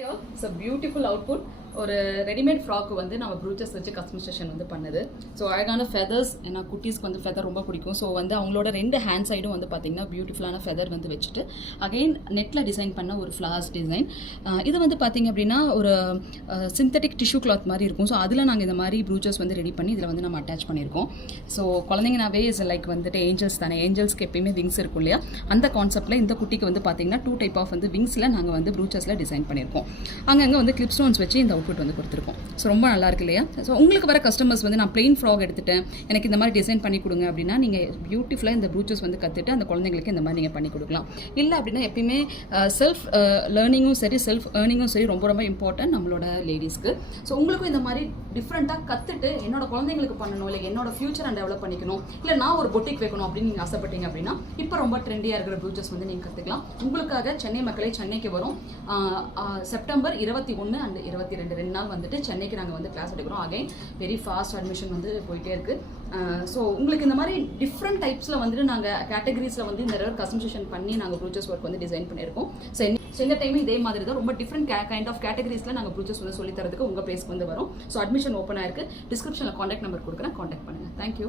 It's a beautiful output. ஒரு readymade frock வந்து நம்ம ப்ரூச்சஸ் வச்சு கஸ்டமைசேஷன் வந்து பண்ணுது. ஸோ அழகான ஃபெதர்ஸ், ஏன்னா குட்டீஸ்க்கு வந்து ஃபெதர் ரொம்ப பிடிக்கும். ஸோ வந்து அவங்களோட 2 ஹேண்ட் சைடும் வந்து பார்த்தீங்கன்னா பியூட்டிஃபுல்லான ஃபெதர் வந்து வச்சுட்டு அகெயின் நெட்டில் டிசைன் பண்ண ஒரு ஃப்ளார்ஸ் டிசைன். இது வந்து பார்த்தீங்க அப்படின்னா ஒரு சிந்தட்டிக் டிஷ்யூ கிளாத் மாதிரி இருக்கும். ஸோ அதில் நாங்கள் இந்த மாதிரி ப்ரூச்சஸ் வந்து ரெடி பண்ணி இதில் வந்து நம்ம அட்டாச் பண்ணியிருக்கோம். ஸோ குழந்தைங்கனாவே இஸ் லைக் வந்துட்டு ஏஞ்சல்ஸ் தானே, ஏஞ்சல்ஸ்க்கு எப்பயுமே விங்ஸ் இருக்கும் இல்லையா, அந்த கான்செப்ட்டில் இந்த குட்டிக்கு வந்து பார்த்தீங்கன்னா 2 டைப் ஆஃப் வந்து விங்ஸில் நாங்கள் வந்து ப்ரூச்சஸில் டிசைன் பண்ணியிருக்கோம். அங்கங்கே வந்து கிளிப் ஸ்டோன்ஸ் வச்சு இந்த அவுட்புட் வந்து கொடுத்துருக்கோம். ஸோ ரொம்ப நல்லா இருக்கு இல்லையா. ஸோ உங்களுக்கு வர கஸ்டமர்ஸ் வந்து நான் பிளெயின் ஃப்ராக் எடுத்துட்டேன், எனக்கு இந்த மாதிரி டிசைன் பண்ணி கொடுங்க அப்படின்னா நீங்கள் பியூட்டிஃபுல்லாக இந்த ப்ரூச்சஸ் வந்து கற்றுட்டு அந்த குழந்தைங்களுக்கு இந்த மாதிரி நீங்கள் பண்ணி கொடுக்கலாம். இல்லை அப்படின்னா எப்பயுமே செல்ஃப் லேர்னிங்கும் சரி, செல்ஃப் ஏர்னிங்கும் சரி ரொம்ப ரொம்ப இம்பார்ட்டன்ட் நம்மளோட லேடிஸ்க்கு. ஸோ உங்களுக்கும் இந்த மாதிரி டிஃப்ரெண்ட்டாக கற்றுட்டு என்னோட குழந்தைங்களுக்கு பண்ணணும், இல்லை என்னோட ஃபியூச்சரை டெவலப் பண்ணிக்கணும், இல்லை நான் ஒரு பொட்டிக் வைக்கணும் அப்படின்னு நீங்கள் ஆசைப்பட்டீங்க அப்படின்னா இப்போ ரொம்ப ட்ரெண்டியாக இருக்கிற ப்ரூச்சஸ் வந்து நீங்கள் கற்றுக்கலாம். உங்களுக்காக சென்னை மக்களை சென்னைக்கு வரும் செப்டம்பர் 21 அண்ட் 22 2 நாள் வந்துட்டு சென்னைக்கு நாங்கள் வந்து கிளாஸ் எடுக்கிறோம். அகைன் வெரி ஃபாஸ்ட் அட்மிஷன் வந்து போயிட்டே இருக்குது. ஸோ உங்களுக்கு இந்த மாதிரி டிஃப்ரெண்ட் டைப்ஸில் வந்துட்டு நாங்கள் கேட்டகரிஸில் வந்து இந்த கஸ்டமைசேஷன் பண்ணி நாங்கள் ப்ரூச்சஸ் ஒர்க் வந்து டிசைன் பண்ணியிருக்கோம். ஸோ இந்த டைமும் இதே மாதிரி தான் ரொம்ப டிஃப்ரெண்ட் கைண்ட் ஆஃப் கேட்டகரிஸில் நாங்கள் ப்ரூச்சஸ் வந்து சொல்லி தரதுக்கு உங்கள் பிளேஸ்க்கு வந்து வரும். ஸோ அட்மிஷன் ஓப்பன் ஆயிருக்கு. டிஸ்கிரிப்ஷனில் காண்டாக்ட் நம்பர் கொடுக்குறேன், காண்டாக்ட் பண்ணுங்கள். தேங்க்யூ.